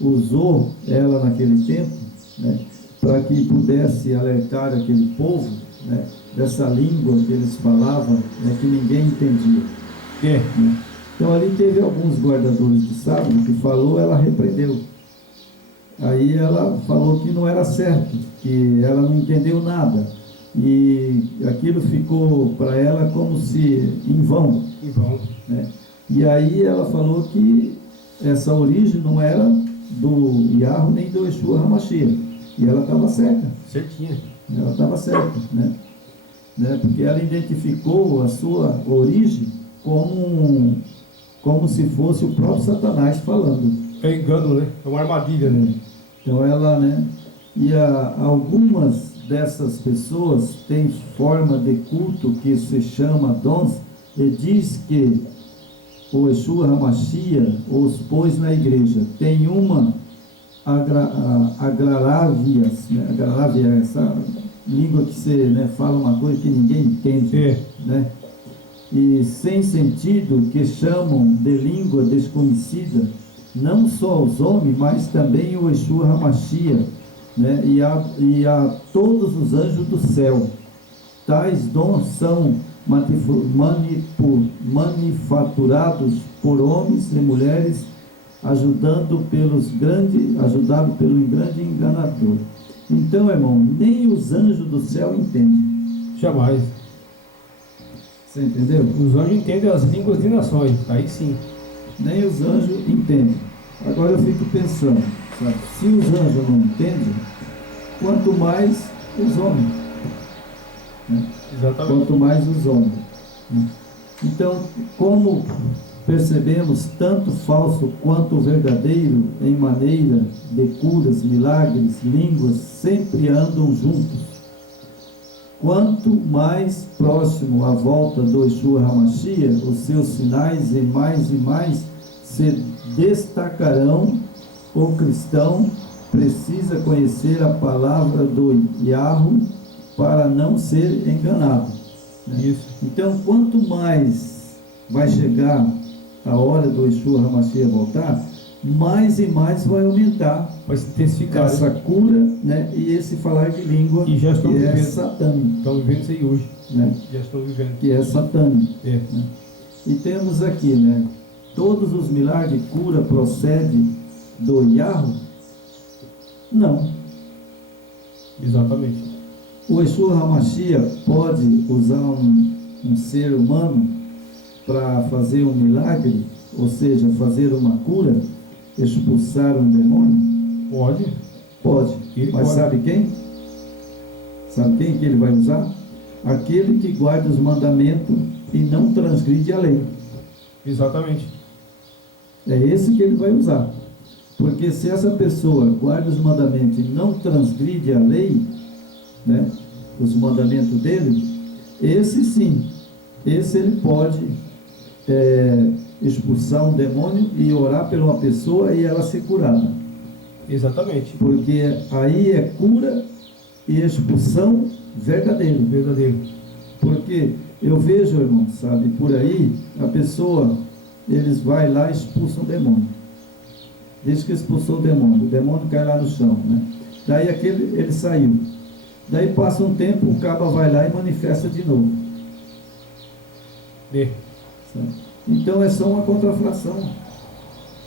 usou ela naquele tempo, né, para que pudesse alertar aquele povo, né, dessa língua que eles falavam, né, que ninguém entendia. Né? Então ali teve alguns guardadores de sábado que falou, ela repreendeu. Aí ela falou que não era certo, que ela não entendeu nada. E aquilo ficou para ela como se em vão. Em vão. Né? E aí ela falou que essa origem não era do Yahweh nem do Yeshua HaMashiach. E ela estava certa. Certinha. Ela estava certa, né? Porque ela identificou a sua origem como se fosse o próprio Satanás falando. É engano, né? É uma armadilha, né? Então ela, né? E algumas dessas pessoas têm forma de culto que se chama dons e diz que o Yeshua HaMashiach os pôs na igreja. Tem uma agrarávias, né? Agrarávia é essa língua que você, né, fala uma coisa que ninguém entende, né? E sem sentido, que chamam de língua desconhecida, não só os homens, mas também o Yeshua HaMashiach, né? E a todos os anjos do céu. Tais dons são manufaturados por homens e mulheres, ajudado pelo grande enganador. Então, irmão, nem os anjos do céu entendem. Jamais. Você entendeu? Os anjos entendem as línguas de nações, aí sim. Nem os anjos entendem. Agora eu fico pensando, sabe? Se os anjos não entendem, quanto mais os homens. Né? Exatamente. Quanto mais os homens. Né? Então, como percebemos tanto falso quanto verdadeiro em maneira de curas, milagres, línguas, sempre andam juntos. Quanto mais próximo à volta do Yeshua HaMashiach, os seus sinais e mais se destacarão. O cristão precisa conhecer a palavra do Yahweh para não ser enganado. Né? Isso. Então, quanto mais vai chegar a hora do Yeshua HaMashiach voltar, mais e mais vai aumentar, vai se intensificar essa cura, né? E esse falar de língua, e já estão que vivendo. É satânico. Estão vivendo isso aí hoje, né? Já estão vivendo. Que é satânico. Né? E temos aqui, né? Todos os milagres de cura procedem do Yahweh? Não. Exatamente. O Yeshua HaMashiach pode usar um ser humano para fazer um milagre, ou seja, fazer uma cura, expulsar um demônio? Pode. Pode. Ele Mas pode. sabe quem? Sabe quem que ele vai usar? Aquele que guarda os mandamentos e não transgride a lei. Exatamente. É esse que ele vai usar. Porque se essa pessoa guarda os mandamentos e não transgride a lei, né, os mandamentos dele, esse sim, esse ele pode expulsar um demônio e orar por uma pessoa e ela ser curada. Exatamente. Porque aí é cura e expulsão verdadeiro. Verdadeiro. Porque eu vejo, irmão, sabe, por aí, a pessoa, eles vai lá e expulsam o demônio. Desde que expulsou o demônio cai lá no chão, né? Daí ele saiu. Daí passa um tempo, o caba vai lá e manifesta de novo. Sabe? Então é só uma contrafração.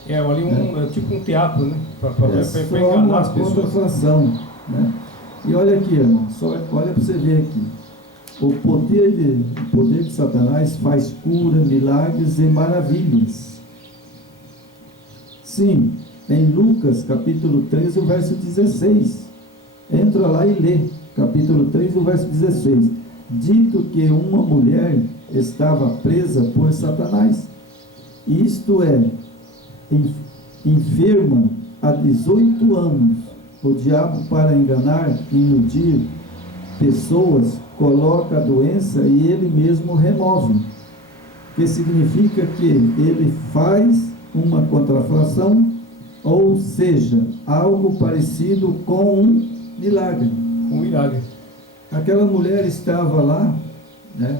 É ali é tipo um teatro, né? Para É só enganar uma as pessoas. contrafração, né? E olha aqui, irmão, olha para você ver aqui. O poder de Satanás faz cura, milagres e maravilhas. Sim, em Lucas, capítulo 13, o verso 16. Entra lá e lê, capítulo 3, o verso 16. Dito que uma mulher estava presa por Satanás, isto é, enferma há 18 anos, o diabo, para enganar e iludir pessoas, coloca a doença e ele mesmo remove, que significa que ele faz uma contrafação, ou seja, algo parecido com um milagre. Um milagre. Aquela mulher estava lá, né,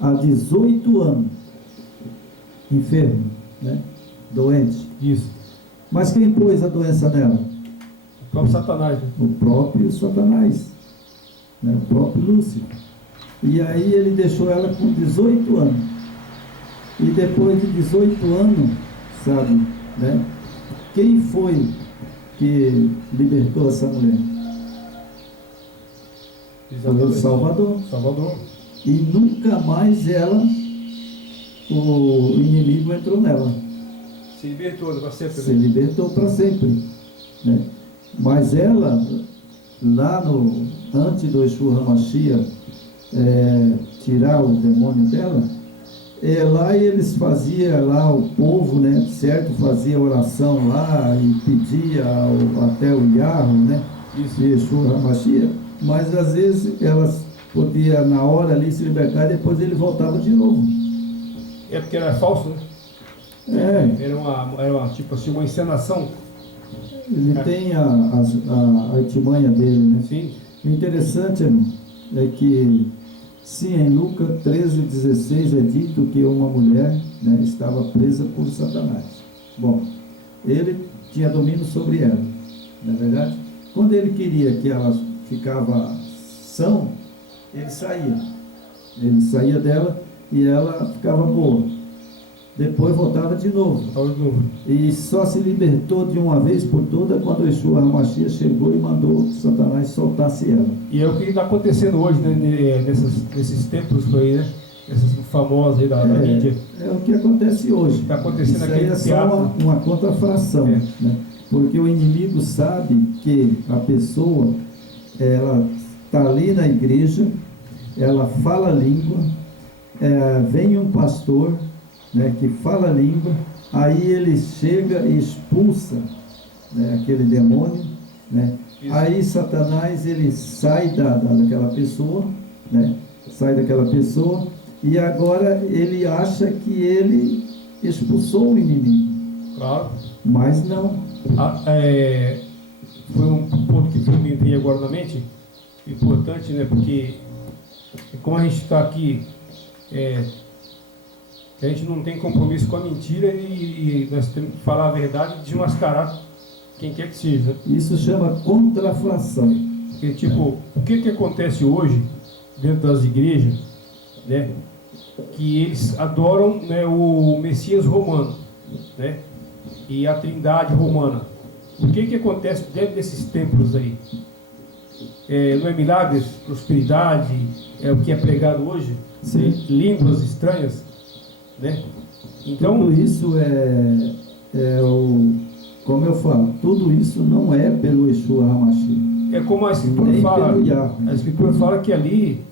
há 18 anos, enferma, né, doente. Isso. Mas quem pôs a doença nela? O próprio Satanás. Né? O próprio Satanás, né? O próprio Lúcifer. E aí ele deixou ela com 18 anos. E depois de 18 anos, sabe, né? Quem foi que libertou essa mulher? Foi o Salvador. Salvador. E nunca mais o inimigo entrou nela. Se libertou para sempre. Se libertou para sempre, né? Mas ela, lá antes do Yeshua HaMashiach tirar o demônio dela, lá eles faziam lá, o povo, né, certo? Fazia oração lá e pedia até o Yahweh, né? Isso. De Yeshua HaMashiach, mas às vezes elas podiam na hora ali se libertar e depois ele voltava de novo. É porque era falso, né? Era uma tipo assim, uma encenação. Ele tem a artimanha dele, né? Sim. O interessante, irmão, é que sim, em Lucas 13:16 é dito que uma mulher, né, estava presa por Satanás. Bom, ele tinha domínio sobre ela, não é verdade? Quando ele queria que ela ficava sã, ele saía dela e ela ficava boa. Depois voltava de novo. E só se libertou de uma vez por toda quando o Yeshua HaMashiach chegou e mandou que Satanás soltasse ela. E é o que está acontecendo hoje, né, nesses tempos aí, né? Essas famosas aí da mídia. É o que acontece hoje. Está acontecendo isso aqui aí é só uma contrafração. Né? Porque o inimigo sabe que a pessoa, ela está ali na igreja, ela fala a língua, vem um pastor, né, que fala a língua, aí ele chega e expulsa, né, aquele demônio, né? Aí Satanás ele sai daquela pessoa, né? Sai daquela pessoa e agora ele acha que ele expulsou o inimigo. Claro. Mas não. Foi um ponto que me veio agora na mente, importante, né? Porque como a gente está aqui, que a gente não tem compromisso com a mentira e nós temos que falar a verdade e desmascarar quem quer que seja. Isso chama contraflação. Porque, tipo, o que acontece hoje dentro das igrejas, né? Que eles adoram, né, o Messias romano, né? E a Trindade romana. O que acontece dentro desses templos aí? Não é milagres, prosperidade, é o que é pregado hoje? Sim. Línguas estranhas, né? Então, tudo isso como eu falo, tudo isso não é pelo Yeshua HaMashiach. É como a Escritura fala. A Escritura fala que ali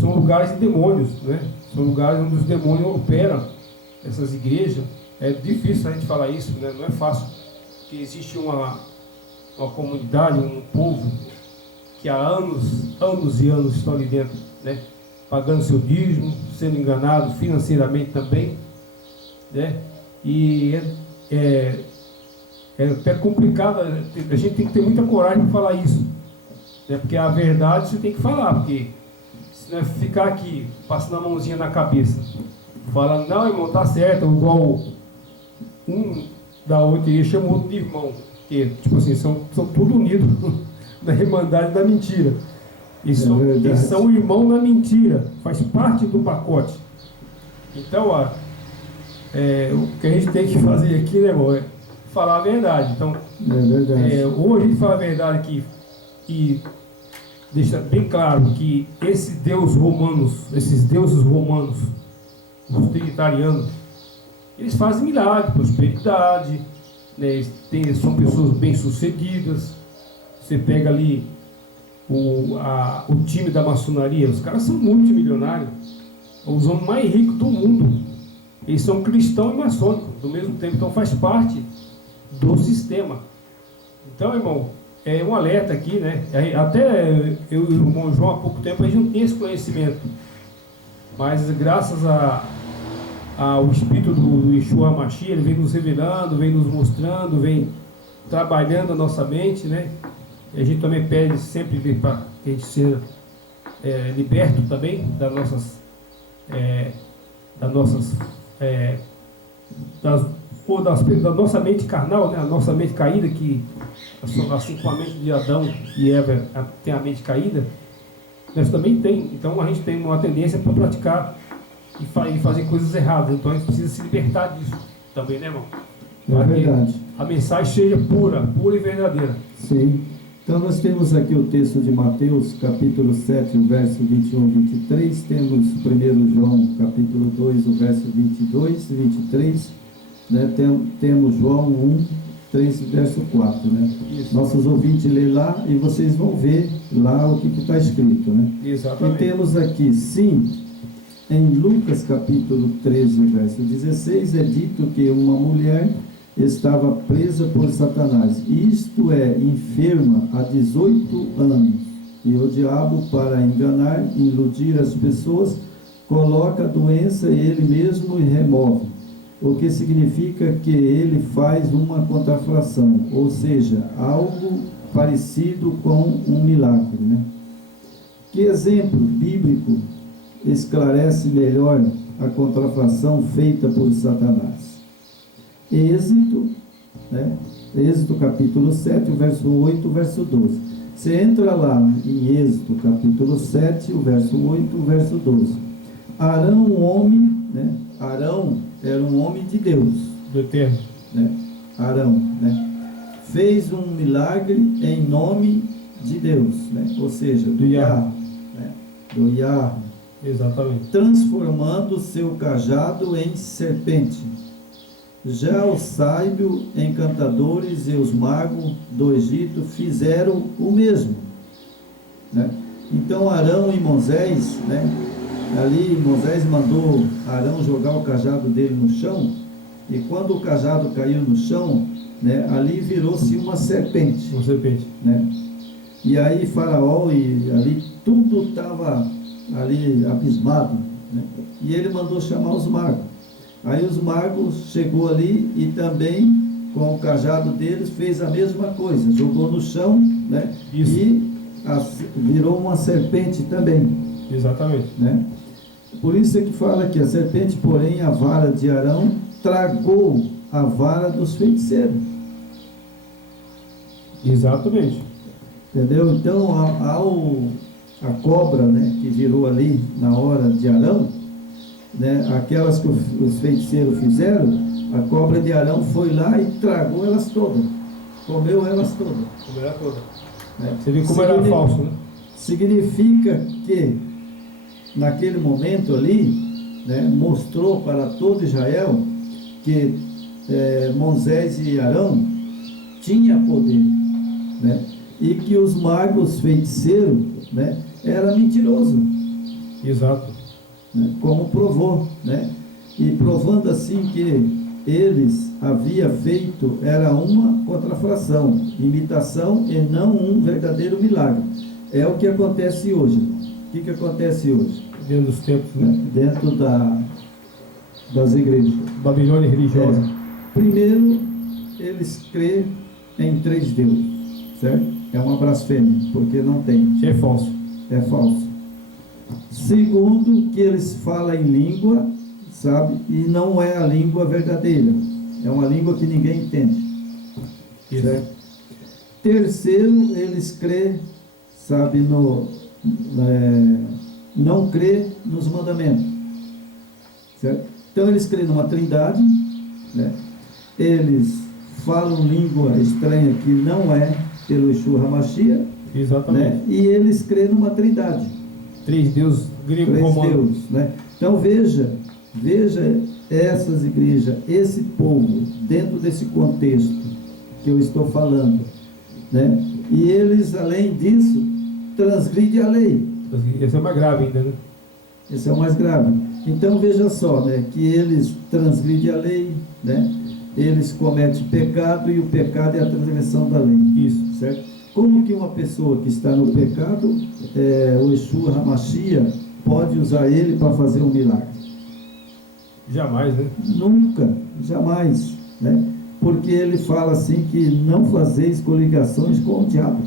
são lugares de demônios, né? São lugares onde os demônios operam. Essas igrejas, é difícil a gente falar isso, né? Não é fácil. Porque existe uma comunidade, um povo que há anos e anos estão ali dentro, né? Pagando seu dízimo, sendo enganado financeiramente também, né? E é até complicado, a gente tem que ter muita coragem para falar isso, né? Porque a verdade você tem que falar, porque se não ficar aqui, passando a mãozinha na cabeça, falando, não, irmão, tá certo, igual um da outra e chama o outro de irmão, que tipo assim, são tudo unidos na irmandade da mentira. Eles são irmãos na mentira, faz parte do pacote. Então, o que a gente tem que fazer aqui, né, irmão, é falar a verdade. Então, hoje a gente fala a verdade aqui e deixa bem claro que esses deuses romanos, os trinitarianos, eles fazem milagre, prosperidade, né, são pessoas bem-sucedidas. Você pega ali o time da maçonaria, os caras são multimilionários, os homens mais ricos do mundo. Eles são cristãos e maçônicos do mesmo tempo, então faz parte do sistema. Então, irmão, é um alerta aqui, né? Até eu e o irmão João, há pouco tempo, a gente não tinha esse conhecimento, mas graças ao Espírito do Yeshua HaMashiach, ele vem nos revelando, vem nos mostrando, vem trabalhando a nossa mente, né? E a gente também pede sempre para que a gente seja liberto também das ou da nossa mente carnal, né? A nossa mente caída, que assim como a mente de Adão e Eva tem a mente caída, nós também tem. Então a gente tem uma tendência para praticar e fazer coisas erradas. Então a gente precisa se libertar disso também, né, irmão? É verdade. A mensagem seja pura e verdadeira. Sim. Então nós temos aqui o texto de Mateus, capítulo 7, o verso 21 e 23. Temos 1 João, capítulo 2, o verso 22 e 23. Né? Temos João 1, 3, verso 4. Né? Isso. Nossos ouvintes lê lá e vocês vão ver lá o que está escrito. Né? Exatamente. E temos aqui, sim, em Lucas, capítulo 13, verso 16, é dito que uma mulher estava presa por Satanás, isto é, enferma há 18 anos, e o diabo, para enganar e iludir as pessoas, coloca a doença ele mesmo e remove, o que significa que ele faz uma contrafação, ou seja, algo parecido com um milagre, né? Que exemplo bíblico esclarece melhor a contrafação feita por Satanás? Êxodo, né? Êxodo capítulo 7, o verso 8, o verso 12. Você entra lá em Êxodo capítulo 7, o verso 8, o verso 12. Arão, um homem, né? Arão era um homem de Deus, Do Eterno, né? Arão, né? Fez um milagre em nome de Deus, né? Ou seja, do Yahvé, né? Do Yahvé. Exatamente. Transformando seu cajado em serpente. Já os sábios, encantadores e os magos do Egito fizeram o mesmo, né? Então Arão e Moisés, né? Ali Moisés mandou Arão jogar o cajado dele no chão, e quando o cajado caiu no chão, né? Ali virou-se uma serpente. Uma serpente. Né? E aí Faraó e ali tudo estava ali abismado, né? E ele mandou chamar os magos. Aí os magos chegou ali e também com o cajado deles fez a mesma coisa, jogou no chão, né? Isso. E virou uma serpente também. Exatamente. Né? Por isso é que fala que a serpente, porém, a vara de Arão tragou a vara dos feiticeiros. Exatamente. Entendeu? Então a cobra, né, que virou ali na hora de Arão, né, aquelas que os feiticeiros fizeram, a cobra de Arão foi lá e tragou elas todas, comeu elas todas. Comeu ela toda. Né? Você vê como era falso, né? Significa que naquele momento ali, né, mostrou para todo Israel que Moisés e Arão tinham poder, né? E que os magos feiticeiros, né, era mentiroso. Exato. Né, como provou, né? E provando assim que eles havia feito era uma contrafação, imitação e não um verdadeiro milagre. É o que acontece hoje. O que acontece hoje? Dentro dos tempos, né? Dentro das igrejas. Babilônia religiosa. Primeiro, eles crêem em 3 deuses, certo? É uma blasfêmia, porque não tem. Isso é falso. É falso. Segundo, que eles falam em língua, sabe? E não é a língua verdadeira. É uma língua que ninguém entende. Isso. Certo? Terceiro, eles crêem, sabe, não crê nos mandamentos. Certo? Então eles creem numa trindade, né? Eles falam língua estranha que não é pelo Yeshua HaMashiach, Exatamente. né? E eles creem numa trindade. 3 deuses grego 3 romano. deuses, né? Então veja essas igrejas, esse povo, dentro desse contexto que eu estou falando, né? E eles, além disso, transgridem a lei. Esse é o mais grave ainda, né? Esse é o mais grave. Então veja só, né? Que eles transgridem a lei, né? Eles cometem pecado, e o pecado é a transgressão da lei. Isso. Certo? Como que uma pessoa que está no pecado, o Yeshua HaMashiach, pode usar ele para fazer um milagre? Jamais, né? Nunca, jamais, né? Porque ele fala assim que não fazeis coligações com o diabo.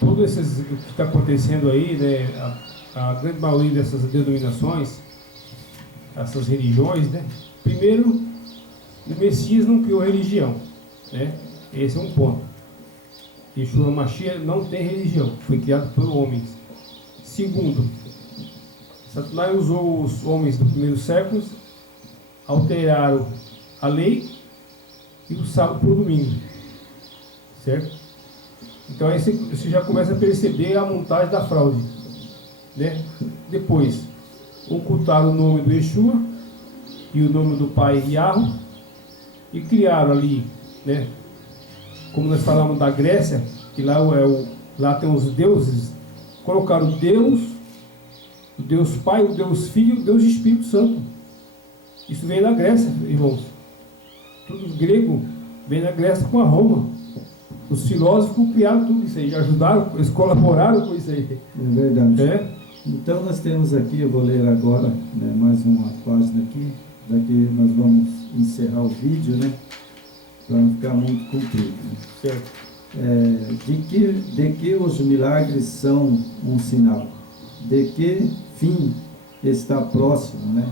Todo esses, o que está acontecendo aí, né? A grande maioria dessas denominações, essas religiões, né? Primeiro, o Messias não criou religião, né? Esse é um ponto. Yeshua Mashiach não tem religião, foi criado por homens. Segundo, Satanás usou os homens dos primeiros séculos, alteraram a lei e o sábado para o domingo, certo? Então aí você já começa a perceber a montagem da fraude, né? Depois, ocultaram o nome do Yeshua e o nome do pai Yahweh e criaram ali, né? Como nós falamos da Grécia, que lá tem os deuses, colocaram Deus, o Deus Pai, o Deus Filho, o Deus Espírito Santo. Isso veio da Grécia, irmãos. Tudo grego veio da Grécia com a Roma. Os filósofos criaram tudo isso aí, ajudaram, eles colaboraram com isso aí. É verdade. É? Então nós temos aqui, eu vou ler agora, né, mais uma página aqui, daqui nós vamos encerrar o vídeo, né, para não ficar muito comprido. Né? Certo. De que os milagres são um sinal? De que fim está próximo, né?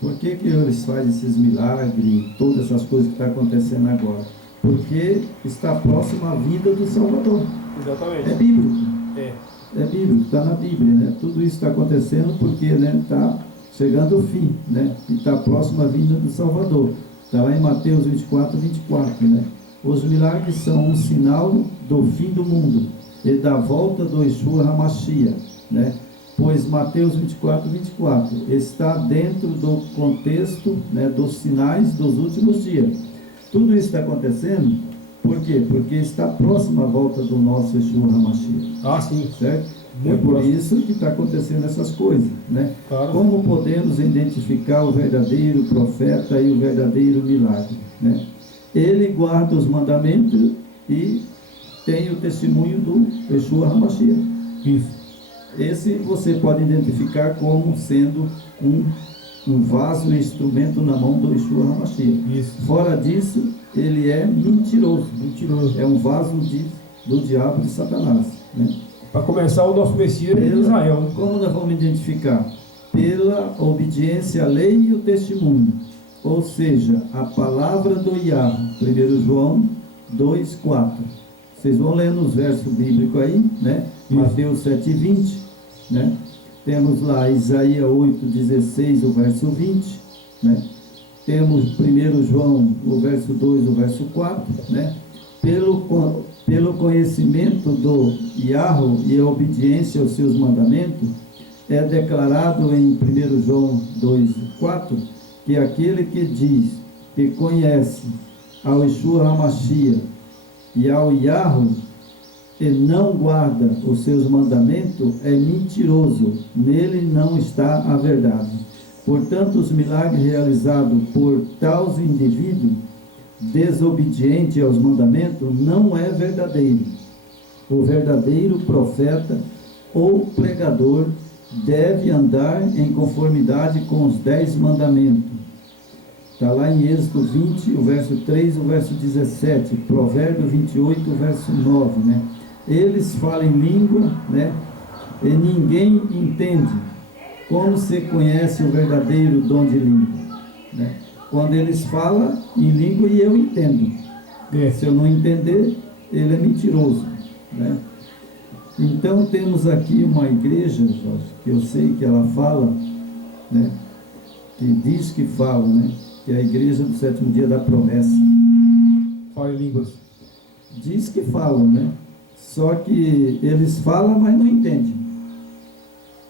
Por que eles fazem esses milagres, todas essas coisas que estão acontecendo agora? Porque está próximo a vida do Salvador. Exatamente. É bíblico. É. É bíblico, está na Bíblia, né? Tudo isso está acontecendo porque, né, está chegando o fim, né? E está próximo à vinda do Salvador. Está lá em Mateus 24, 24, né? Os milagres são um sinal do fim do mundo e da volta do Yeshua HaMashiach, né? Pois Mateus 24, 24 está dentro do contexto, né, dos sinais dos últimos dias. Tudo isso está acontecendo, por quê? Porque está próximo à volta do nosso Yeshua HaMashiach. Ah, sim. Certo? Muito é por próximo. isso que está acontecendo essas coisas, né? Claro. Como podemos identificar o verdadeiro profeta e o verdadeiro milagre, né? Ele guarda os mandamentos e tem o testemunho do Yeshua HaMashiach. Isso. Esse você pode identificar como sendo um vaso, um instrumento na mão do Yeshua HaMashiach. Isso. Fora disso, ele é mentiroso. Mentiroso. É um vaso do diabo, de Satanás, né? Para começar, o nosso Messias é de Israel. Né? Como nós vamos identificar? Pela obediência à lei e o testemunho. Ou seja, a palavra do Yahweh. 1 João 2,4. Vocês vão ler nos versos bíblicos aí, né? Isso. Mateus 7,20, né? Temos lá Isaías 8,16, o verso 20, né? Temos 1 João, o verso 2, o verso 4, né? Pelo conhecimento do Yahweh e a obediência aos seus mandamentos, é declarado em 1 João 2,4, que aquele que diz que conhece ao Yeshua HaMashiach e ao Yahweh e não guarda os seus mandamentos, é mentiroso, nele não está a verdade. Portanto, os milagres realizados por tais indivíduos desobedientes aos mandamentos não é verdadeiro. O verdadeiro profeta ou pregador deve andar em conformidade com os 10 mandamentos. Está lá em Êxodo 20, o verso 3, o verso 17, Provérbio 28, o verso 9, né? Eles falam em língua, né? E ninguém entende. Como se conhece o verdadeiro dom de língua, né? Quando eles falam em língua e eu entendo. Se eu não entender, ele é mentiroso, né? Então temos aqui uma igreja, Jorge, que eu sei que ela fala, né? Que diz que fala, né? Que é a igreja do sétimo dia da promessa. Fala em línguas. Diz que falam, né? Só que eles falam, mas não entendem.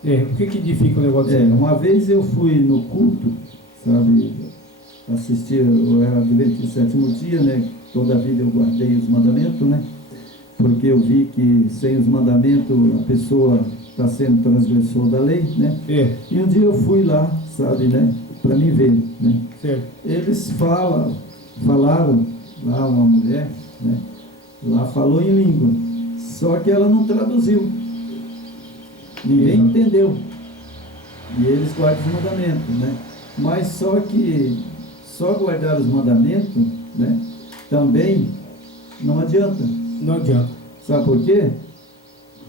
O que edifica o negócio dele? Uma vez eu fui no culto, sabe, assistir, eu era adventista do sétimo dia, né? Toda a vida eu guardei os mandamentos, né? Porque eu vi que sem os mandamentos a pessoa está sendo transgressor da lei, né? E um dia eu fui lá, sabe, né? Para me ver, né? Certo. Eles falaram lá, uma mulher, né? Lá falou em língua, só que ela não traduziu. Ninguém entendeu. E eles guardam os mandamentos, né? Mas só guardar os mandamentos, né? Também não adianta. Não adianta. Sabe por quê?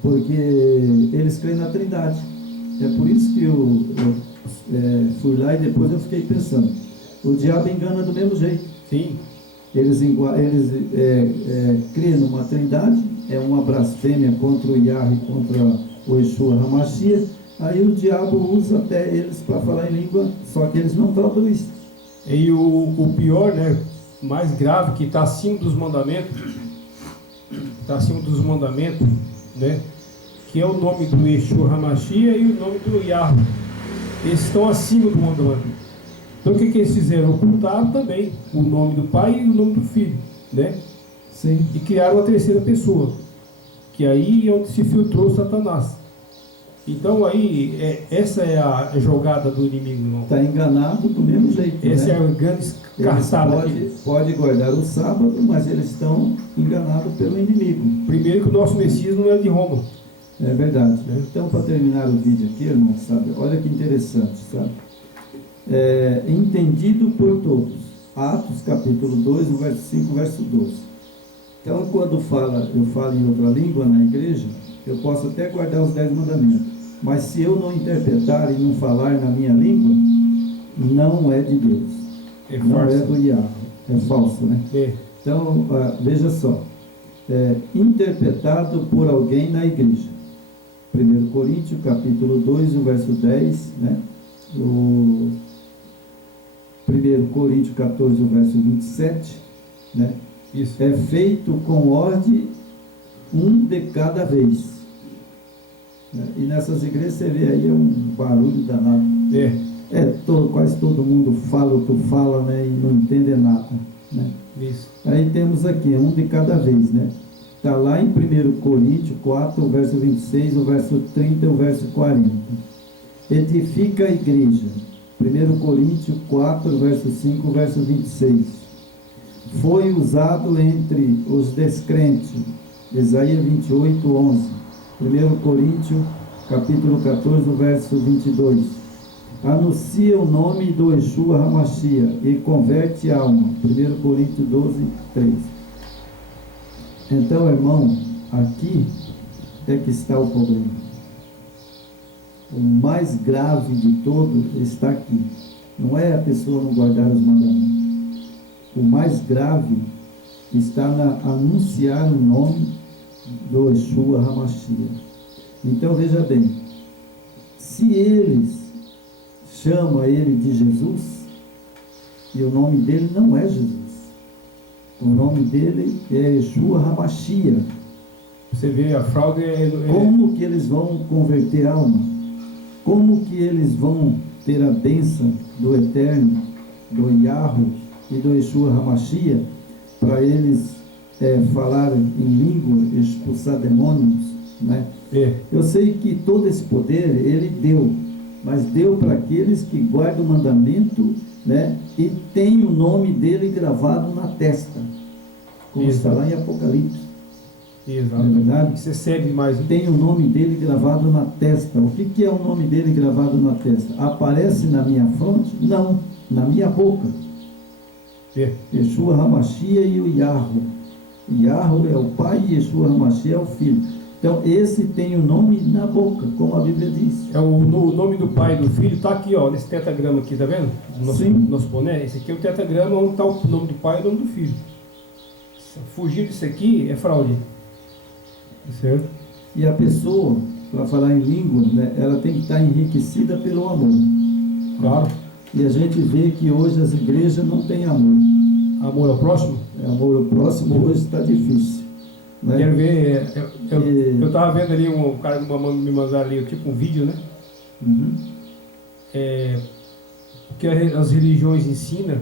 Porque eles creem na Trindade. É por isso que eu fui lá e depois eu fiquei pensando. O diabo engana do mesmo jeito. Sim. Eles criam numa trindade, é uma blasfêmia contra o Yahweh, contra o Yeshua HaMashiach. Aí o diabo usa até eles para falar em língua, só que eles não traduzem. E o pior, né, mais grave, que está acima dos mandamentos, né, que é o nome do Yeshua HaMashiach e o nome do Yahweh. Eles estão acima do mandamento. Então o que eles fizeram? Ocultaram também o nome do pai e o nome do filho, né? Sim. E criaram uma terceira pessoa, que aí é onde se filtrou Satanás. Então aí, essa é a jogada do inimigo, irmão. Está enganado do mesmo jeito. Essa, né, é a grande escarçada aqui. Pode guardar o sábado, mas eles estão enganados pelo inimigo. Primeiro que o nosso Messias não é de Roma. É verdade. Né? Então, para terminar o vídeo aqui, irmão, sabe? Olha que interessante, sabe? Entendido por todos. Atos capítulo 2, verso 5, verso 12. Então, quando eu falo em outra língua na igreja, eu posso até guardar os 10 mandamentos. Mas se eu não interpretar e não falar na minha língua, não é de Deus. Não é do Yahweh. É falso, né? Então, veja só. Interpretado por alguém na igreja. 1 Coríntios, capítulo 2, o verso 10, né? O 1 Coríntios 14, o verso 27, né? Isso. É feito com ordem um de cada vez. E nessas igrejas você vê aí um barulho danado. Quase todo mundo fala o que tu fala, né? E não entende nada, né? Isso. Aí temos aqui, um de cada vez, né? Está lá em 1 Coríntios 4, o verso 26, o verso 30 e o verso 40. Edifica a igreja. 1 Coríntios 4, verso 5, verso 26. Foi usado entre os descrentes. Isaías 28, 11. 1 Coríntios, capítulo 14, verso 22. Anuncia o nome do Yeshua HaMashiach e converte a alma. 1 Coríntios 12, 3. Então, irmão, aqui é que está o problema. O mais grave de todo está aqui. Não é a pessoa não guardar os mandamentos. O mais grave está na anunciar o nome do Yeshua HaMashiach. Então, veja bem, se eles chamam ele de Jesus, e o nome dele não é Jesus, o nome dele é Yeshua HaMashiach. Você vê, a fraude Como que eles vão converter a alma? Como que eles vão ter a bênção do Eterno, do Yahweh e do Yeshua HaMashiach, para eles falar em língua, expulsar demônios, né? Eu sei que todo esse poder ele deu, mas deu para aqueles que guardam o mandamento, né? E tem o nome dele gravado na testa, como está lá em Apocalipse. Exato. Não é verdade? Você segue mais. Tem o nome dele gravado na testa. O que é o nome dele gravado na testa? Aparece na minha fronte? Não, na minha boca. Yeshua HaMashiach e o Yahweh. Yahweh é o pai e Yeshua HaMashiach é o filho. Então esse tem o nome na boca, como a Bíblia diz. O nome do pai e do filho está aqui, ó, nesse tetragrama aqui, tá vendo? Nosso boné. Esse aqui é o tetragrama onde está o nome do pai e o nome do filho. Fugir disso aqui é fraude. Certo? E a pessoa, para falar em língua, né, ela tem que estar enriquecida pelo amor. Claro. E a gente vê que hoje as igrejas não têm amor. Amor ao próximo? Amor ao próximo hoje está difícil. Né? Quero ver, eu estava vendo ali, um cara me mandaram ali, tipo um vídeo, né? Uhum. O que as religiões ensinam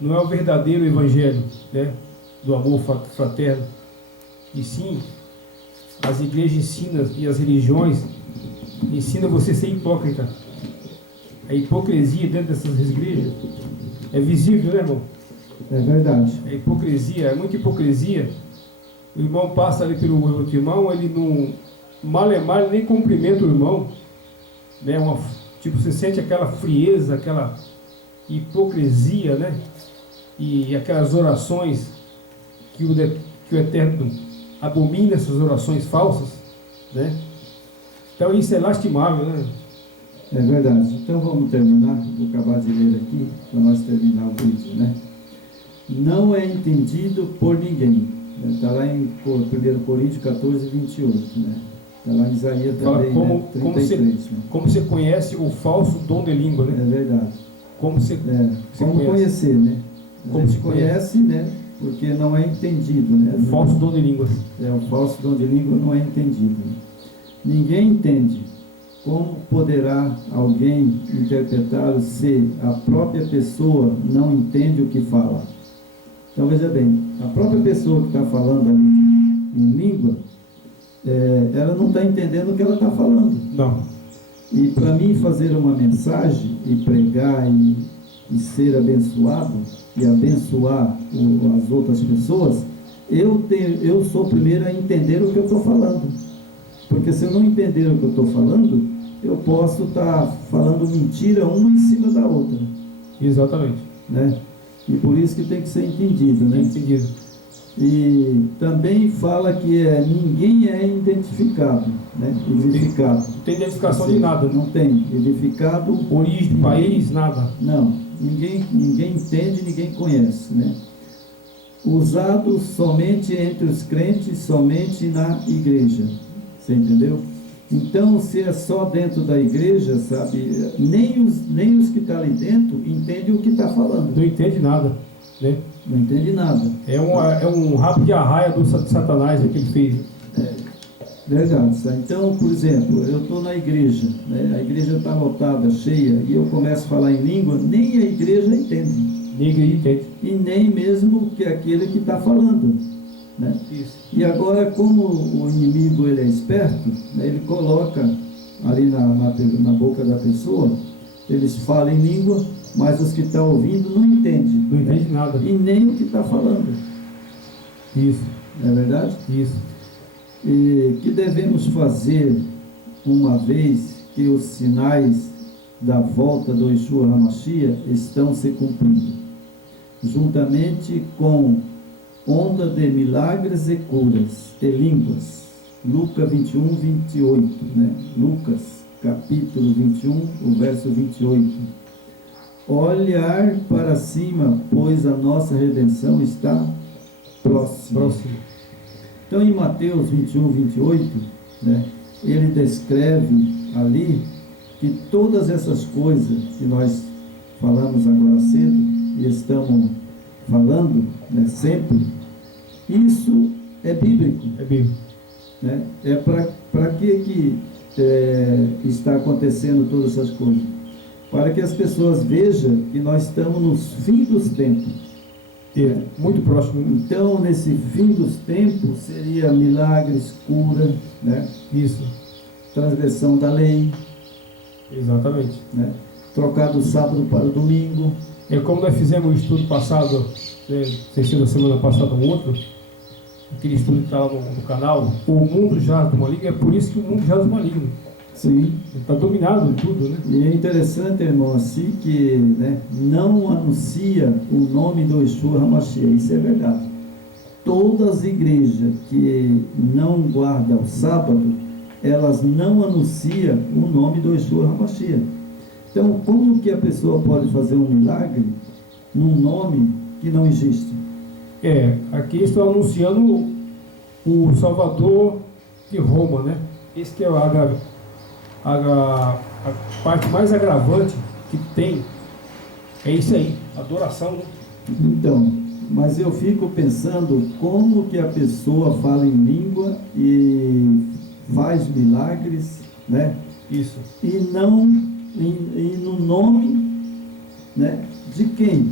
não é o verdadeiro evangelho, né? Do amor fraterno. E sim, as igrejas ensinam e as religiões ensinam você a ser hipócrita. A hipocrisia dentro dessas igrejas é visível, né, irmão? É verdade. A hipocrisia, é muita hipocrisia. O irmão passa ali pelo outro irmão, ele não malemar, nem cumprimenta o irmão, né? Tipo, você sente aquela frieza, aquela hipocrisia, né? E aquelas orações que o Eterno abomina, essas orações falsas, né? Então isso é lastimável, né? É verdade. Então vamos terminar. Vou acabar de ler aqui para nós terminar o vídeo, né? Não é entendido por ninguém. Está lá em 1 Coríntios 14, 28, né? Está lá em Isaías também, como, né? 33, né? como você conhece o falso dom de língua, né? É verdade. Como você, como conhecer, né? A Como gente se conhece, né? Porque não é entendido, né? o falso dom de língua. O falso dom de língua não é entendido. Né? Ninguém entende. Como poderá alguém interpretá-lo se a própria pessoa não entende o que fala? Então veja bem, a própria pessoa que está falando ali em língua, ela não está entendendo o que ela está falando. Não. E para mim fazer uma mensagem e pregar e ser abençoado e abençoar as outras pessoas, eu sou o primeiro a entender o que eu estou falando. Porque se eu não entender o que eu estou falando, eu posso estar falando mentira uma em cima da outra. Exatamente. Né? E por isso que tem que ser entendido, né? Entendido. E também fala que ninguém é identificado, né? Edificado. Não tem identificação de nada. Não tem. Edificado. Origem, país, nada. Não. Ninguém entende, ninguém conhece, né? Usado somente entre os crentes, somente na igreja. Você entendeu? Então, se é só dentro da igreja, sabe, nem os que estão ali dentro entendem o que está falando. Não entende nada, né? Não entende nada. É um rabo de arraia do Satanás que ele fez. Verdade. Então, por exemplo, eu estou na igreja, né? A igreja está lotada, cheia, e eu começo a falar em língua, nem a igreja entende. Nem a igreja entende. E nem mesmo que aquele que está falando. Né? Isso. E agora, como o inimigo ele é esperto, né, ele coloca ali na boca da pessoa, eles falam em língua, mas os que estão ouvindo não entendem. Não entende nada. E nem o que está falando. Isso. Não é verdade? Isso. E que devemos fazer uma vez que os sinais da volta do Yeshua HaMashiach estão se cumprindo, juntamente com onda de milagres e curas e línguas. Lucas 21, 28, né? Lucas capítulo 21, o verso 28. Olhar para cima, pois a nossa redenção está próxima. Então em Mateus 21, 28, né? Ele descreve ali que todas essas coisas que nós falamos agora cedo e estamos falando, né, sempre, isso é bíblico. É bíblico. Né? É para que está acontecendo todas essas coisas? Para que as pessoas vejam que nós estamos nos fins dos tempos. Muito próximo. Então, nesse fim dos tempos, seria milagres, cura, né? Isso. Transgressão da lei. Exatamente. Né? Trocar do sábado para o domingo. É como nós fizemos um estudo passado, né, sem ser da semana passada ou outro, aquele estudo que está lá no canal, o mundo jaz do maligno, é por isso que o mundo jaz do maligno. Sim. Está dominado em tudo, né? E é interessante, irmão, assim que, né, não anuncia o nome do Yeshua HaMashiach, isso é verdade. Todas as igrejas que não guardam o sábado, elas não anunciam o nome do Yeshua HaMashiach. Então, como que a pessoa pode fazer um milagre num nome que não existe? Aqui estão anunciando o Salvador de Roma, né? Esse que é a parte mais agravante que tem, é isso aí, adoração, né? Então, mas eu fico pensando como que a pessoa fala em língua e faz milagres, né? Isso. E não e no nome, né, de quem?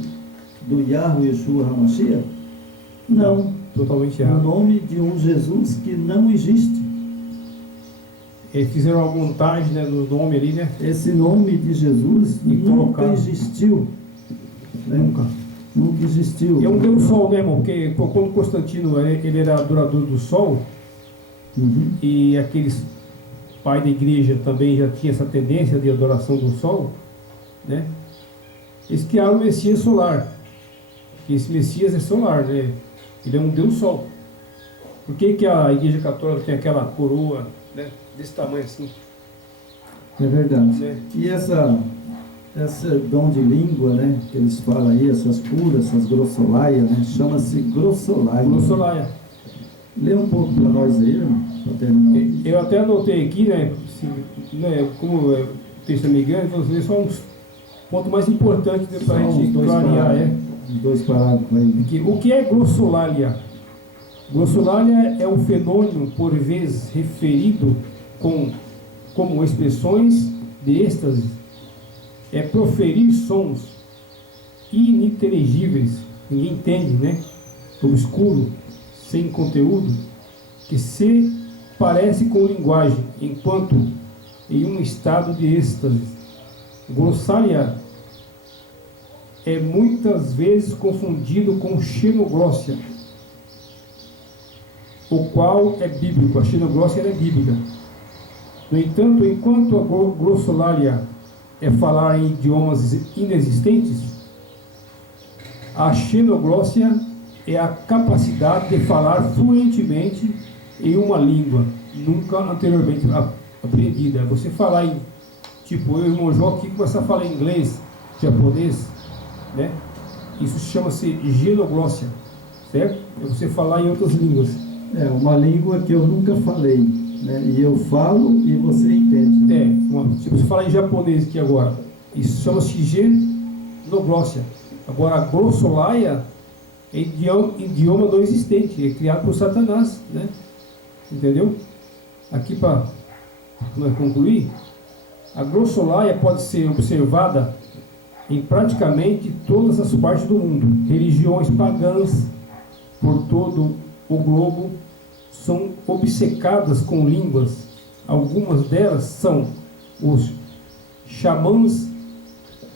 Do Yahweh Yeshua HaMashiach? Não. Totalmente No errado. nome de um Jesus que não existe. Eles fizeram uma montagem, né, do nome ali, né? Esse nome de Jesus E nunca colocaram. existiu. Né? Nunca existiu. É um Deus Sol, né, irmão? Porque quando Constantino ele era adorador do Sol, Uhum. e aqueles pai da igreja também já tinha essa tendência de adoração do Sol, né? Eles criaram o Messias solar. Que esse Messias é solar, né? Ele é um Deus Sol. Por que a igreja católica tem aquela coroa, né, desse tamanho assim? É verdade. né? E essa dom de língua, né, que eles falam aí, essas curas, essas grossolaias, né, chama-se grossolaia. Glossolalia. Lê um pouco para nós aí, para terminar. Eu até anotei aqui, né, como o texto é meio grande, vou só uns pontos mais importantes para a gente clarear. Os dois parágrafos aí. O que é glossolalia? Glossolalia é um fenômeno, por vezes, referido como expressões de êxtase, é proferir sons ininteligíveis, ninguém entende, né? Obscuro, sem conteúdo, que se parece com linguagem, enquanto em um estado de êxtase. Glossalia é muitas vezes confundido com xenoglossia, o qual é bíblico. A xenoglossia é bíblica. No entanto, enquanto a glossolalia é falar em idiomas inexistentes, a xenoglossia é a capacidade de falar fluentemente em uma língua nunca anteriormente aprendida. Você falar em, tipo, eu e o irmão João aqui começar a falar inglês, japonês, né? Isso chama-se xenoglossia, certo? É você falar em outras línguas. É uma língua que eu nunca falei, né? E eu falo e você entende. Tipo, você falar em japonês aqui agora, isso chama-se xenoglossia. Agora, a glossolalia é idioma não existente, é criado por Satanás, né? Entendeu? Aqui para concluir, a glossolalia pode ser observada em praticamente todas as partes do mundo. Religiões pagãs por todo o globo são obcecadas com línguas. Algumas delas são os xamãs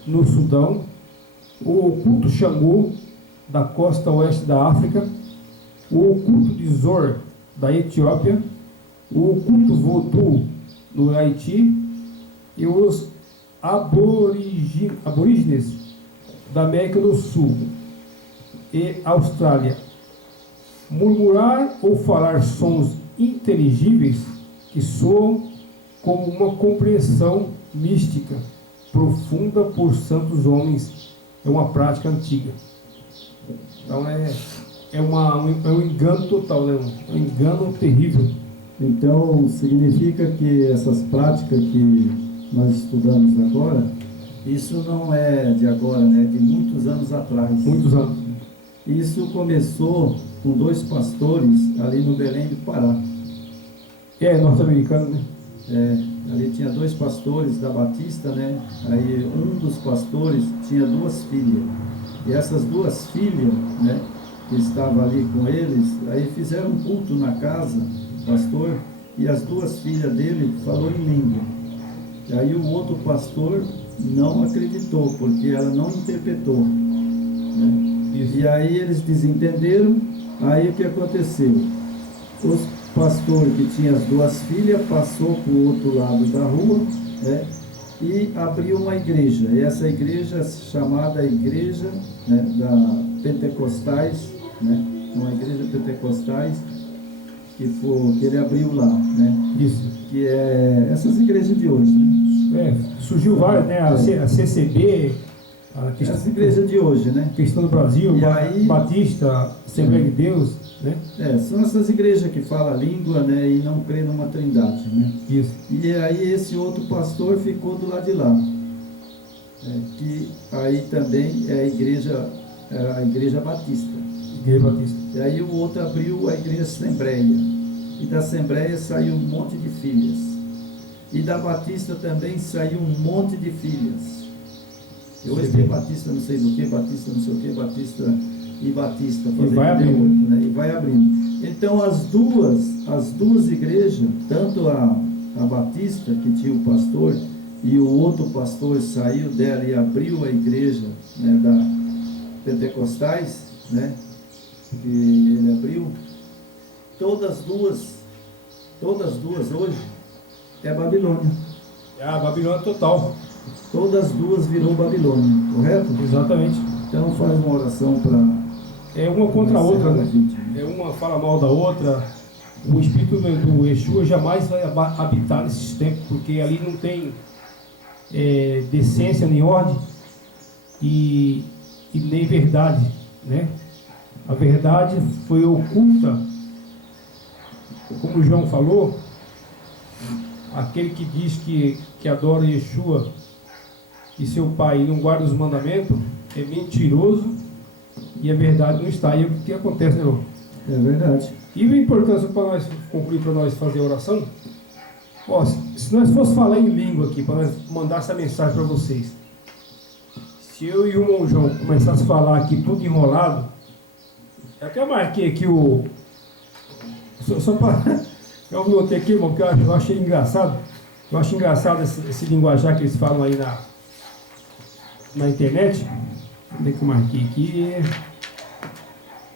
no Sudão, o oculto Xangô da costa oeste da África, o oculto de Zor da Etiópia, o oculto Vodou no Haiti e os aborígenes da América do Sul e Austrália. Murmurar ou falar sons inteligíveis que soam como uma compreensão mística profunda por santos homens é uma prática antiga. Então é um engano total, né? Um engano terrível. Então significa que essas práticas que nós estudamos agora, isso não é de agora, né? De muitos anos atrás. Muitos anos. Isso começou com 2 pastores ali no Belém do Pará. Norte-americano, né? Ali tinha 2 pastores da Batista, né? Aí um dos pastores tinha 2 filhas. E essas 2 filhas, né, que estavam ali com eles, aí fizeram um culto na casa do pastor, e as 2 filhas dele falou em língua. E aí o outro pastor não acreditou, porque ela não interpretou, né? E aí eles desentenderam. Aí o que aconteceu? O pastor que tinha as 2 filhas passou para o outro lado da rua, né, e abriu uma igreja. E essa igreja é chamada Igreja, né, da Pentecostais, né, uma igreja Pentecostais que ele abriu lá, né? Isso. Que é essas igrejas de hoje, né? Surgiu várias, né? A CCB, essas igrejas de hoje, né? Cristã do Brasil, e aí, Batista, Assembleia de Deus, né? São essas igrejas que falam a língua, né, e não crê numa trindade, né? Isso. E aí esse outro pastor ficou do lado de lá, que aí também é a igreja Batista. Igreja Batista. E aí o outro abriu a igreja Assembleia, e da Assembleia saiu um monte de filhas, e da Batista também saiu um monte de filhas. E hoje tem Batista não sei do que, Batista não sei o que, Batista e Batista, e vai abrindo, né? E vai abrindo. Então as duas igrejas, tanto a Batista, que tinha o pastor, e o outro pastor saiu dela e abriu a igreja, né, da Pentecostais, né, que ele abriu, todas duas hoje é Babilônia. É a Babilônia total. Todas duas virou Babilônia, correto? Exatamente. Então faz uma oração para... É uma contra a outra, né? É uma fala mal da outra. O espírito do Yeshua jamais vai habitar nesses tempos, porque ali não tem decência, nem ordem e nem verdade, né? A verdade foi oculta, como o João falou, aquele que diz que adora Yeshua e seu pai e não guarda os mandamentos é mentiroso e a verdade não está. E o que acontece, né, irmão? É verdade. E a importância para nós concluir, para nós fazer a oração, ó, se nós fosse falar em língua aqui, para nós mandar essa mensagem para vocês, se eu e o irmão João começasse a falar aqui tudo enrolado, eu até marquei aqui só para... Eu notei aqui, irmão, porque eu achei engraçado. Eu acho engraçado esse linguajar que eles falam aí na internet. Onde é que eu marquei aqui?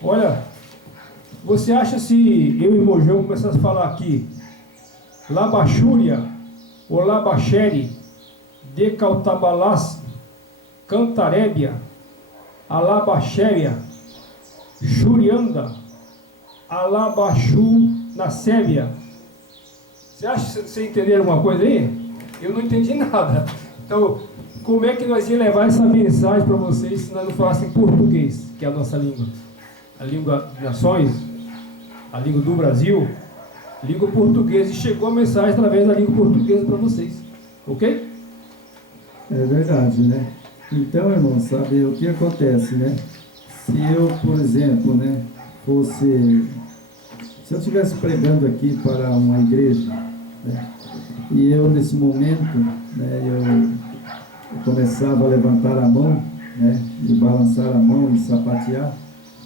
Olha, você acha se eu e o irmão João começasse a falar aqui Labachúria ou Labachere, Decautabalas, Cantarébia, Alabachéria, Churianda, Alabachu na Sébia. Você acha que vocês entenderam alguma coisa aí? Eu não entendi nada. Então, como é que nós íamos levar essa mensagem para vocês se nós não falassem português, que é a nossa língua? A língua das nações, a língua do Brasil, a língua portuguesa. E chegou a mensagem através da língua portuguesa para vocês. Ok? É verdade, né? Então, irmão, sabe o que acontece, né? Se eu, por exemplo, né, se eu estivesse pregando aqui para uma igreja, né, e eu nesse momento, né, eu começava a levantar a mão, né, e balançar a mão e sapatear,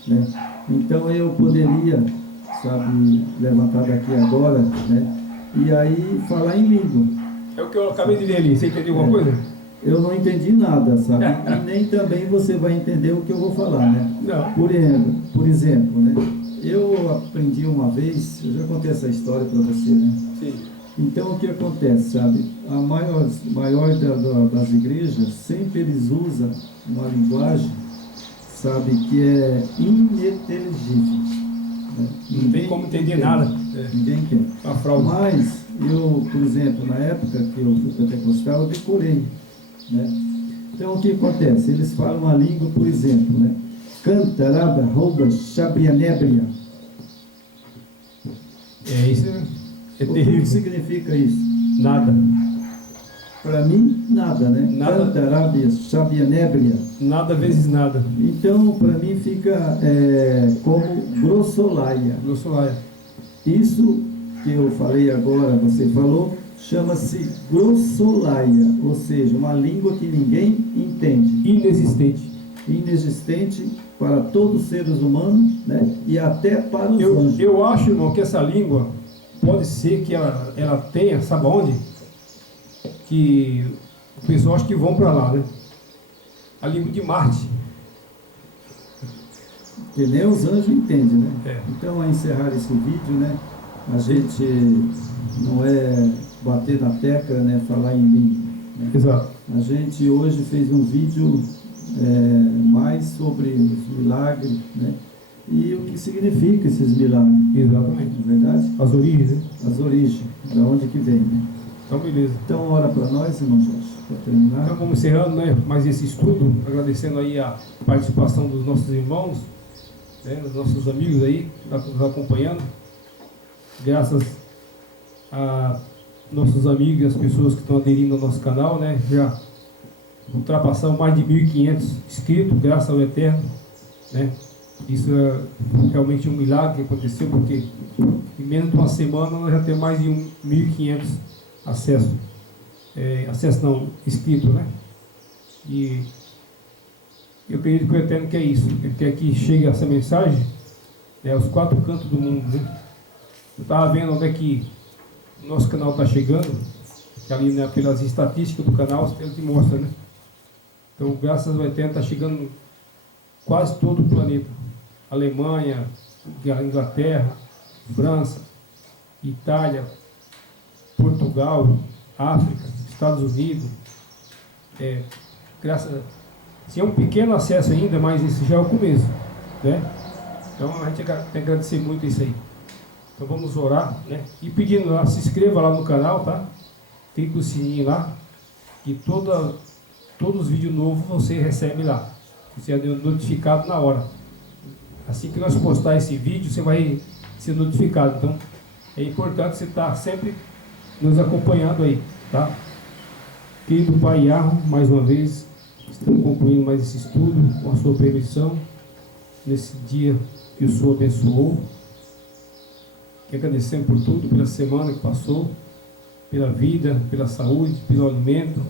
né, então eu poderia, sabe, levantar daqui agora, né, e aí falar em língua. É o que eu acabei de ler ali. Você entendeu alguma coisa? Eu não entendi nada, sabe? E nem também você vai entender o que eu vou falar, né? Não. Por exemplo, né? Eu aprendi uma vez, eu já contei essa história para você, né? Sim. Então, o que acontece, sabe? A maior das igrejas, sempre eles usam uma linguagem, sabe, que é ininteligível. Né? Não tem como entender nada. Ninguém quer. Mas, eu, por exemplo, na época que eu fui pentecostal, eu decorei. Né? Então, o que acontece? Eles falam a língua, por exemplo, né? Cantaraba, rouba, chabrianébria. Isso é terrível. O que significa isso? Nada. Para mim, nada, né? Nada. Cantarabia, chabrianébria. Nada vezes nada. Então, para mim, fica como grossolaia. Grossolaia. Isso que eu falei agora, você falou, chama-se grossolaia, ou seja, uma língua que ninguém entende. Inexistente para todos os seres humanos, né? E até para os anjos. Eu acho, irmão, que essa língua pode ser que ela tenha, sabe onde? Que o pessoal acha que vão para lá, né? A língua de Marte. Que nem os anjos entendem, né? Então, a encerrar esse vídeo, né? A gente não é bater na tecla, né? Falar em língua. Né? Exato. A gente hoje fez um vídeo mais sobre os milagres, né? E o que significa esses milagres. Exatamente. Não é verdade? As origens, né? As origens, da onde que vem, né? Então, beleza. Então, ora para nós, irmão Jorge, para terminar. Então, vamos encerrando, né, mais esse estudo, agradecendo aí a participação dos nossos irmãos, né, dos nossos amigos aí, que estão nos acompanhando. Graças a nossos amigos e as pessoas que estão aderindo ao nosso canal, né, já ultrapassamos mais de 1.500 inscritos, graças ao Eterno, né. Isso é realmente um milagre que aconteceu, porque em menos de uma semana nós já temos mais de 1.500 acessos. Acesso não, inscritos, né? E eu acredito que o Eterno quer isso. Ele quer que chegue essa mensagem aos 4 cantos do mundo, né? Eu estava vendo onde é que o nosso canal está chegando, que ali, né, pelas estatísticas do canal, ele te mostra, né? Então, graças ao Eterno, está chegando quase todo o planeta. Alemanha, Inglaterra, França, Itália, Portugal, África, Estados Unidos. Se é um pequeno acesso ainda, mas isso já é o começo, né? Então a gente tem que agradecer muito isso aí. Então vamos orar, né? E pedindo lá, se inscreva lá no canal, tá? Clique no sininho lá, que todos os vídeos novos você recebe lá. Você é notificado na hora. Assim que nós postar esse vídeo, você vai ser notificado. Então, é importante você estar sempre nos acompanhando aí, tá? Querido Pai Yarro, mais uma vez, estamos concluindo mais esse estudo, com a sua permissão, nesse dia que o Senhor abençoou. Que agradecemos por tudo, pela semana que passou, pela vida, pela saúde, pelo alimento,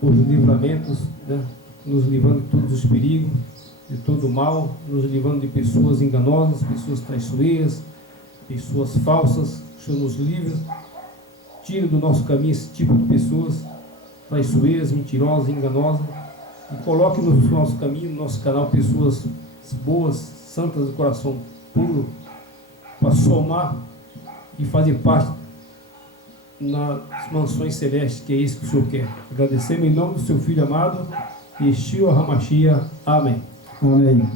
por livramentos, né? Nos livrando de todos os perigos, de todo o mal, nos livrando de pessoas enganosas, pessoas traiçoeiras, pessoas falsas. O Senhor nos livra, tira do nosso caminho esse tipo de pessoas traiçoeiras, mentirosas, enganosas, e coloque no nosso caminho, no nosso canal, pessoas boas, santas, de coração puro, para somar e fazer parte nas mansões celestes, que é isso que o Senhor quer. Agradecemos em nome do seu Filho amado, Yeshua HaMashiach. Amém. Amém.